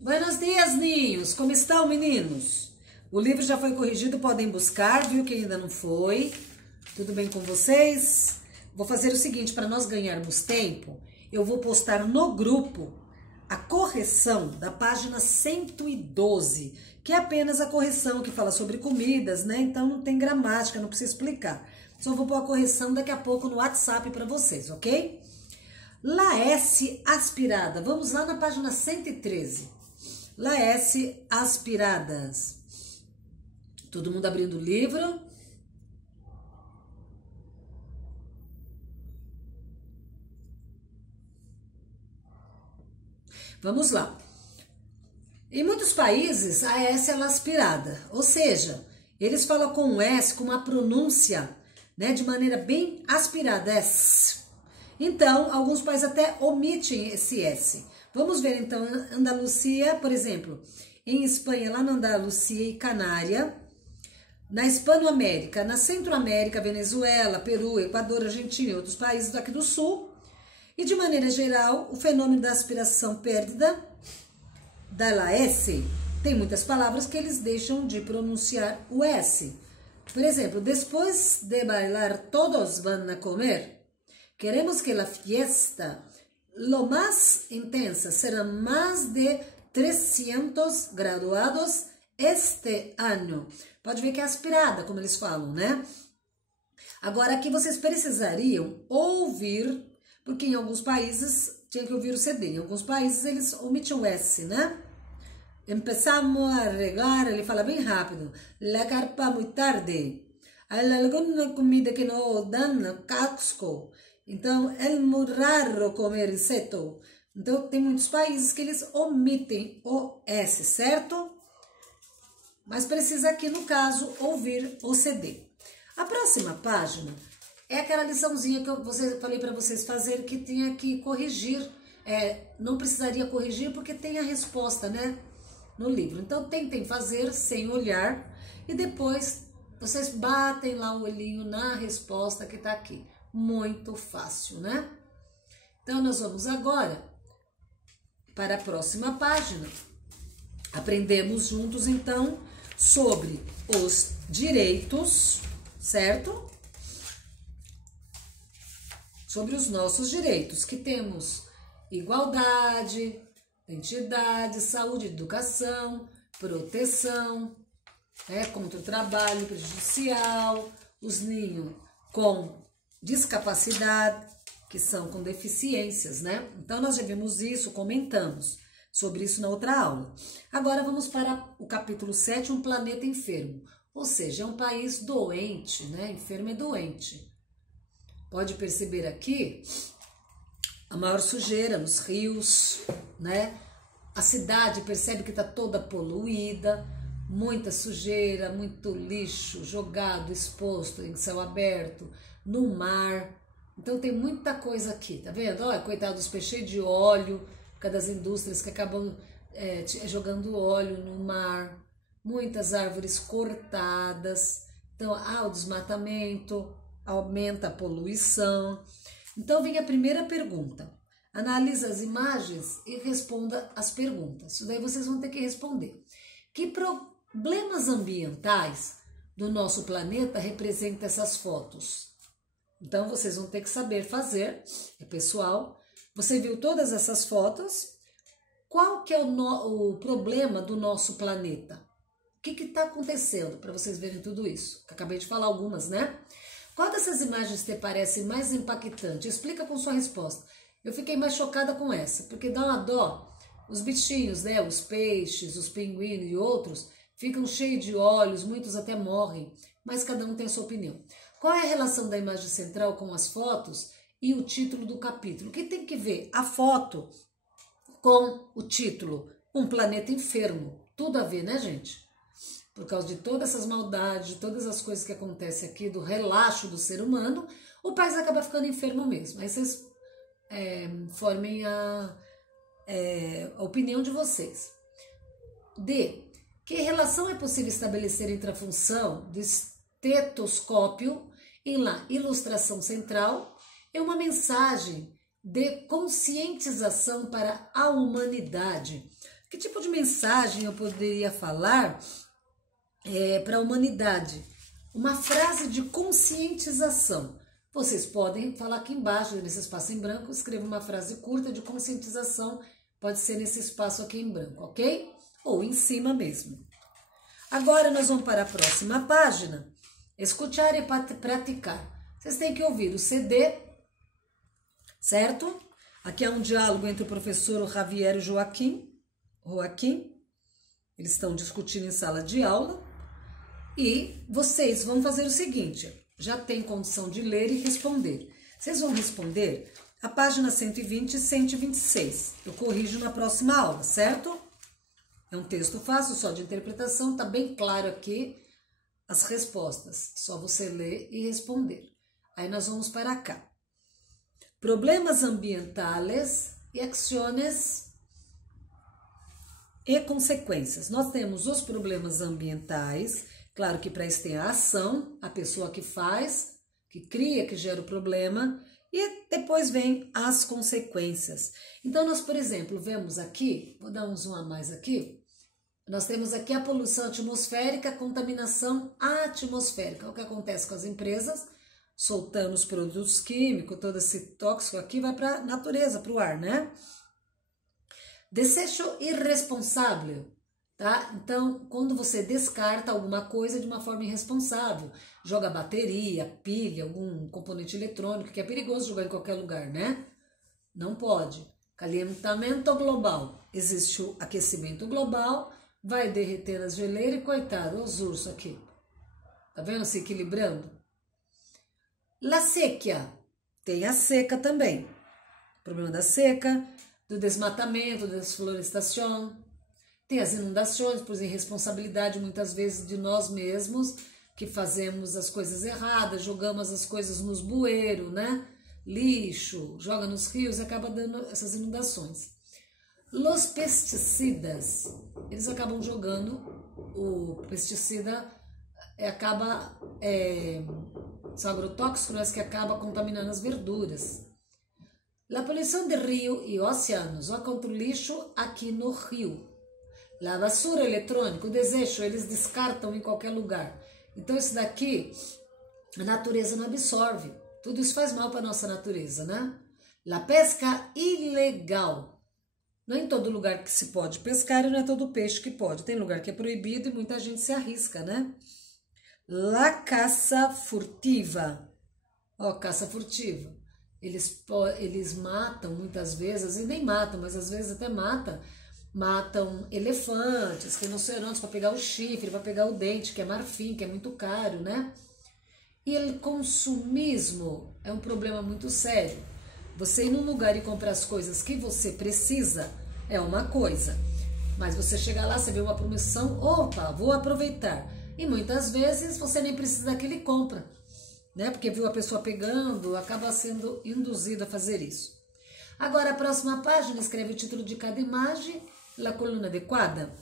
Buenos dias, ninhos! Como estão, meninos? O livro já foi corrigido, podem buscar, viu que ainda não foi. Tudo bem com vocês? Vou fazer o seguinte, para nós ganharmos tempo, eu vou postar no grupo a correção da página 112, que é apenas a correção que fala sobre comidas, né? Então não tem gramática, não precisa explicar. Só vou pôr a correção daqui a pouco no WhatsApp para vocês, ok? Laesse aspirada. Vamos lá na página 113. Laesse aspiradas. Todo mundo abrindo o livro. Vamos lá. Em muitos países, a S é aspirada, ou seja, eles falam com o S com uma pronúncia, né, de maneira bem aspirada, S. Então, alguns países até omitem esse S. Vamos ver então, Andalucia, por exemplo, em Espanha, lá na Andalucia e Canária, na Hispanoamérica, na Centro-América, Venezuela, Peru, Equador, Argentina e outros países daqui do Sul. E de maneira geral, o fenômeno da aspiração perdida da la S, tem muitas palavras que eles deixam de pronunciar o S. Por exemplo, depois de bailar todos van a comer. Queremos que la fiesta lo más intensa será más de 300 graduados este año. Pode ver que é aspirada, como eles falam, né? Agora aqui vocês precisariam ouvir, porque em alguns países tinha que ouvir o CD, em alguns países eles omitem o S, né? Empezamos a regar, ele fala bem rápido. La carpa muy tarde. Hay alguna comida que no dan casco. Então, é muito raro comer inseto. Então, tem muitos países que eles omitem o S, certo? Mas precisa aqui, no caso, ouvir o CD. A próxima página é aquela liçãozinha que eu falei para vocês fazer, que tinha que corrigir. Não precisaria corrigir porque tem a resposta, né, no livro. Então, tentem fazer sem olhar e depois vocês batem lá o olhinho na resposta que está aqui. Muito fácil, né? Então, nós vamos agora para a próxima página. Aprendemos juntos, então, sobre os direitos, certo? Sobre os nossos direitos, que temos igualdade, identidade, saúde, educação, proteção, contra o trabalho prejudicial, os ninhos com discapacidade, que são com deficiências, né? Então, nós já vimos isso, comentamos sobre isso na outra aula. Agora, vamos para o capítulo 7, um planeta enfermo. Ou seja, é um país doente, né? Enfermo é doente. Pode perceber aqui a maior sujeira nos rios, né? A cidade percebe que está toda poluída, muita sujeira, muito lixo jogado, exposto em céu aberto, no mar. Então tem muita coisa aqui, tá vendo? Olha, coitado dos peixes de óleo, por causa das indústrias que acabam jogando óleo no mar, muitas árvores cortadas. Então, o desmatamento, aumenta a poluição. Então vem a primeira pergunta. Analise as imagens e responda as perguntas. Isso daí vocês vão ter que responder. Que problemas ambientais do nosso planeta representam essas fotos? Então, vocês vão ter que saber fazer, pessoal. Você viu todas essas fotos? Qual que é o problema do nosso planeta? O que está acontecendo para vocês verem tudo isso? Acabei de falar algumas, né? Qual dessas imagens te parece mais impactante? Explica com sua resposta. Eu fiquei mais chocada com essa, porque dá uma dó. Os bichinhos, né? Os peixes, os pinguins e outros ficam cheios de olhos, muitos até morrem, mas cada um tem a sua opinião. Qual é a relação da imagem central com as fotos e o título do capítulo? O que tem que ver a foto com o título? Um planeta enfermo. Tudo a ver, né, gente? Por causa de todas essas maldades, de todas as coisas que acontecem aqui, do relaxo do ser humano, o país acaba ficando enfermo mesmo. Aí vocês formem a opinião de vocês. D. Que relação é possível estabelecer entre a função do estetoscópio em la ilustração central e uma mensagem de conscientização para a humanidade? Que tipo de mensagem eu poderia falar para a humanidade? Uma frase de conscientização. Vocês podem falar aqui embaixo, nesse espaço em branco, escreva uma frase curta de conscientização, pode ser nesse espaço aqui em branco, ok? Ou em cima mesmo. Agora nós vamos para a próxima página, escutar e praticar. Vocês têm que ouvir o CD, certo? Aqui é um diálogo entre o professor Javier e Joaquim. Eles estão discutindo em sala de aula. E vocês vão fazer o seguinte, já tem condição de ler e responder. Vocês vão responder a página 120 e 126. Eu corrijo na próxima aula, certo? É um texto fácil, só de interpretação, tá bem claro aqui as respostas. Só você ler e responder. Aí nós vamos para cá. Problemas ambientales e acciones e consequências. Nós temos os problemas ambientais. Claro que para isso tem a ação, a pessoa que faz, que cria, que gera o problema, e depois vem as consequências. Então, nós, por exemplo, vemos aqui, vou dar um zoom a mais aqui, nós temos aqui a poluição atmosférica, a contaminação atmosférica. O que acontece com as empresas, soltando os produtos químicos, todo esse tóxico aqui vai para a natureza, para o ar, né? Desecho irresponsável. Tá? Então, quando você descarta alguma coisa de uma forma irresponsável, joga bateria, pilha, algum componente eletrônico, que é perigoso jogar em qualquer lugar, né? Não pode. Calentamiento global. Existe o aquecimento global, vai derreter as geleiras e coitado, os ursos aqui. Tá vendo se equilibrando? La sequía. Tem a seca também. O problema da seca, do desmatamento, da desflorestação. Tem as inundações, por irresponsabilidade muitas vezes de nós mesmos, que fazemos as coisas erradas, jogamos as coisas nos bueiros, né? Lixo, joga nos rios e acaba dando essas inundações. Los pesticidas, eles acabam jogando, o pesticida são agrotóxicos, mas que acaba contaminando as verduras. La poluição de rio e oceanos, olha quanto lixo aqui no rio. A basura eletrônica, o desejo, eles descartam em qualquer lugar. Então isso daqui, a natureza não absorve. Tudo isso faz mal para a nossa natureza, né? La pesca ilegal. Não é em todo lugar que se pode pescar e não é todo peixe que pode. Tem lugar que é proibido e muita gente se arrisca, né? La caça furtiva. Ó, caça furtiva. Eles matam muitas vezes, e nem matam, mas às vezes até matam elefantes, rinocerontes para pegar o chifre, para pegar o dente, que é marfim, que é muito caro, né? E o consumismo é um problema muito sério. Você ir num lugar e comprar as coisas que você precisa é uma coisa, mas você chegar lá, você vê uma promoção, opa, vou aproveitar. E muitas vezes você nem precisa daquele compra, né? Porque viu a pessoa pegando, acaba sendo induzido a fazer isso. Agora a próxima página, escreve o título de cada imagem, la coluna adequada.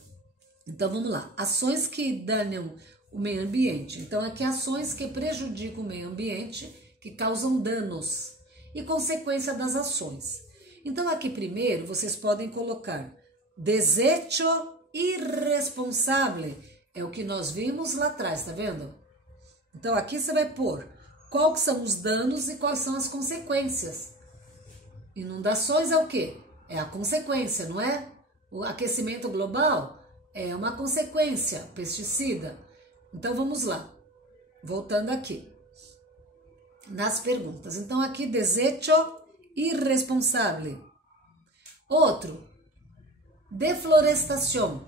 Então vamos lá, ações que danam o meio ambiente. Então aqui ações que prejudicam o meio ambiente, que causam danos e consequência das ações. Então aqui primeiro vocês podem colocar desecho irresponsável, é o que nós vimos lá atrás, tá vendo? Então aqui você vai pôr quais são os danos e quais são as consequências. Inundações é o quê? É a consequência, não é? O aquecimento global é uma consequência, pesticida. Então vamos lá, voltando aqui nas perguntas. Então aqui desecho irresponsável. Outro, deflorestação,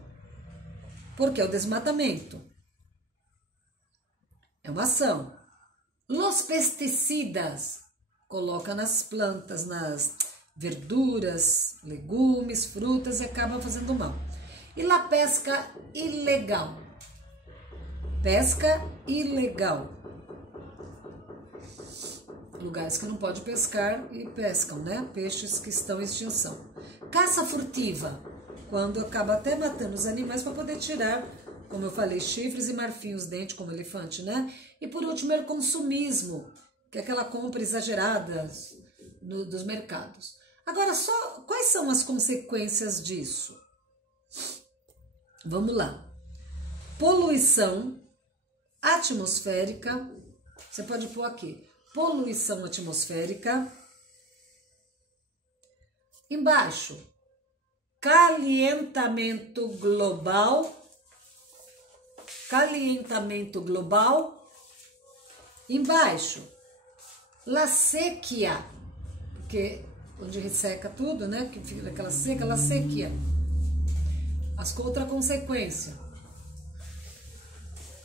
porque é o desmatamento. É uma ação. Los pesticidas, coloca nas plantas, nas verduras, legumes, frutas e acaba fazendo mal. E la pesca ilegal. Pesca ilegal. Lugares que não pode pescar e pescam, né? Peixes que estão em extinção. Caça furtiva, quando acaba até matando os animais para poder tirar, como eu falei, chifres e marfim, os dentes, como elefante, né? E por último, é o consumismo, que é aquela compra exagerada dos mercados. Agora, só quais são as consequências disso? Vamos lá. Poluição atmosférica. Você pode pôr aqui. Poluição atmosférica. Embaixo. Calientamento global. Calientamento global. Embaixo. La sequia. Porque onde resseca tudo, né? Que fica aquela seca, la sequia. As outra consequência.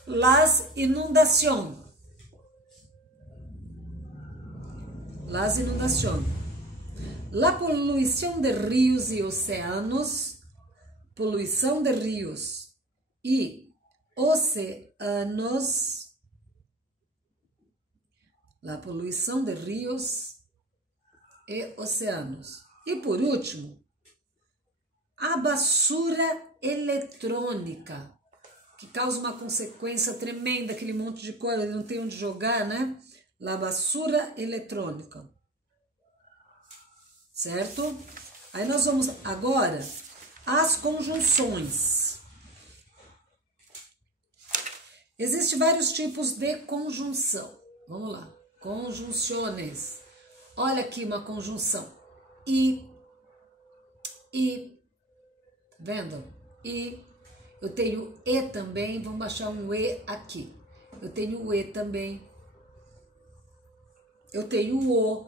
Las inundación. Las inundación. La poluição de rios e oceanos. Poluição de rios e oceanos. La poluição de rios e oceanos. E por último, a basura eletrônica, que causa uma consequência tremenda, aquele monte de coisa, não tem onde jogar, né? La basura eletrônica. Certo? Aí nós vamos agora às conjunções. Existem vários tipos de conjunção. Vamos lá. Conjunções. Olha aqui uma conjunção. E. Tá vendo? E. Eu tenho e também. Vamos baixar um e aqui. Eu tenho o e também. Eu tenho o.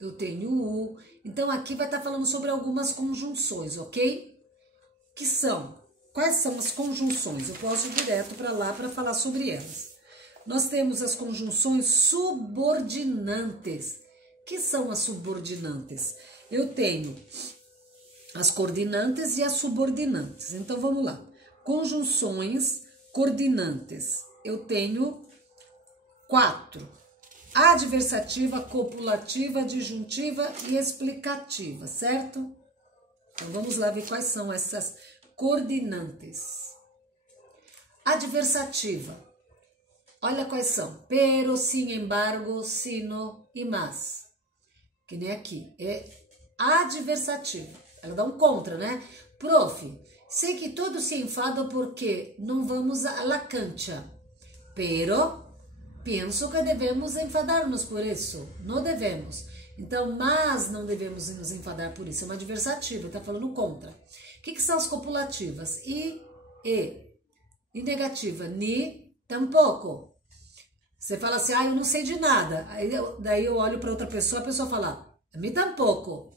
Eu tenho o. Então aqui vai estar falando sobre algumas conjunções, ok? Que são? Quais são as conjunções? Eu posso ir direto para lá para falar sobre elas. Nós temos as conjunções subordinantes. Que são as subordinantes? Eu tenho as coordinantes e as subordinantes. Então vamos lá. Conjunções coordinantes. Eu tenho 4. Adversativa, copulativa, disjuntiva e explicativa, certo? Então vamos lá ver quais são essas coordinantes. Adversativa. Olha quais são. Pero, sin embargo, sino e mas. Que nem aqui. É adversativa. Ela dá um contra, né? Prof, sei que todos se enfadam porque não vamos a la cancha. Pero, penso que devemos enfadar-nos por isso. Não devemos. Então, mas não devemos nos enfadar por isso. É uma adversativa, está falando contra. O que são as copulativas? E. E negativa, ni, tampouco. Você fala assim, eu não sei de nada. Daí eu olho para outra pessoa, a pessoa fala, me tampouco.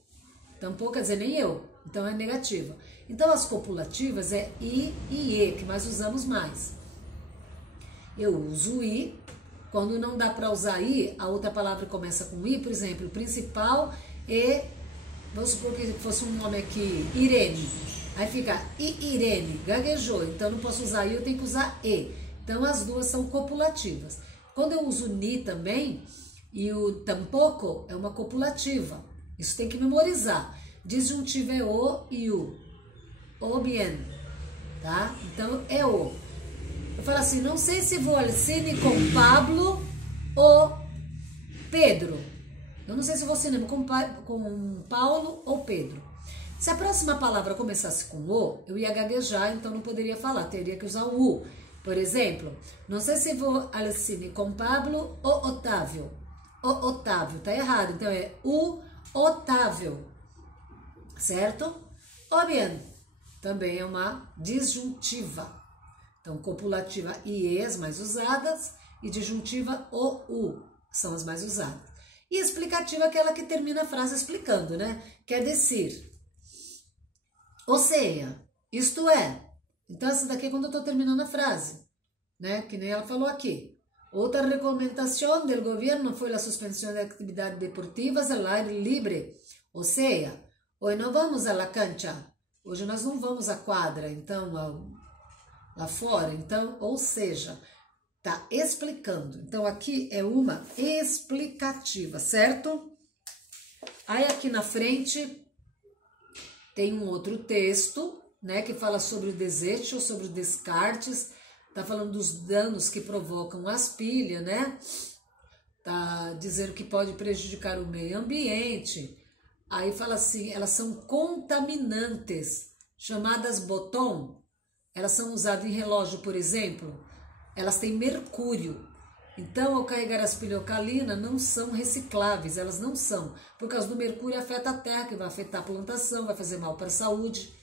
Tampouco quer dizer nem eu. Então é negativa. Então as copulativas é i e e, que nós usamos mais. Eu uso i. Quando não dá para usar i, a outra palavra começa com i, por exemplo, o principal e, vamos supor que fosse um nome aqui, Irene. Aí fica Irene, gaguejou, então não posso usar i, eu tenho que usar e. Então as duas são copulativas. Quando eu uso ni também, e o tampouco é uma copulativa. Isso tem que memorizar. Disjuntivo é o e o. O bien, tá? Então é o. Eu falo assim, não sei se vou ao cine com Pablo ou Pedro. Eu não sei se vou ao cinema com Paulo ou Pedro. Se a próxima palavra começasse com o, eu ia gaguejar, então não poderia falar, teria que usar o u. Por exemplo, não sei se vou ao cine com Pablo ou Otávio. O Otávio, tá errado, então é o Otávio, certo? Ou bien, também é uma disjuntiva. Então, copulativa e as mais usadas e disjuntiva o u são as mais usadas. E explicativa é aquela que termina a frase explicando, né? Quer dizer, ou seja, isto é. Então, essa daqui é quando eu estou terminando a frase, né? Que nem ela falou aqui. Outra recomendação do governo foi a suspensão de atividades deportivas ao ar livre. Ou seja, hoje não vamos à la cancha. Hoje nós não vamos à quadra, então, lá fora. Então, ou seja, tá explicando. Então, aqui é uma explicativa, certo? Aí, aqui na frente, tem um outro texto, né, que fala sobre o desejo, sobre o descartes, tá falando dos danos que provocam as pilhas, né? Tá dizendo que pode prejudicar o meio ambiente. Aí fala assim, elas são contaminantes, chamadas botão. elas são usadas em relógio, por exemplo, elas têm mercúrio. Então, ao carregar as pilhas alcalinas, não são recicláveis, elas não são. Por causa do mercúrio, afeta a terra, que vai afetar a plantação, vai fazer mal para a saúde.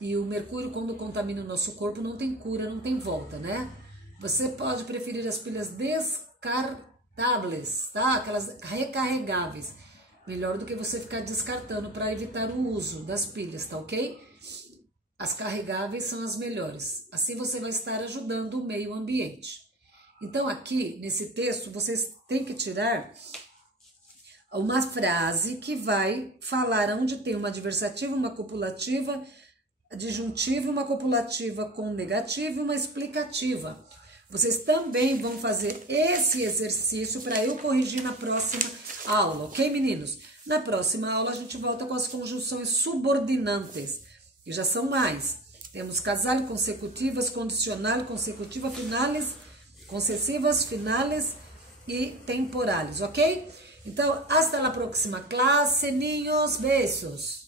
E o mercúrio, quando contamina o nosso corpo, não tem cura, não tem volta, né? Você pode preferir as pilhas descartáveis, tá? Aquelas recarregáveis. Melhor do que você ficar descartando para evitar o uso das pilhas, tá ok? As carregáveis são as melhores. Assim você vai estar ajudando o meio ambiente. Então, aqui, nesse texto, vocês têm que tirar uma frase que vai falar onde tem uma adversativa, uma copulativa, disjuntiva, uma copulativa com negativa e uma explicativa. Vocês também vão fazer esse exercício para eu corrigir na próxima aula, ok, meninos? Na próxima aula, a gente volta com as conjunções subordinantes, que já são mais. Temos casal, consecutivas, condicional, consecutiva, finales, concessivas, finales e temporales, ok? Então, hasta la próxima clase, niños, besos.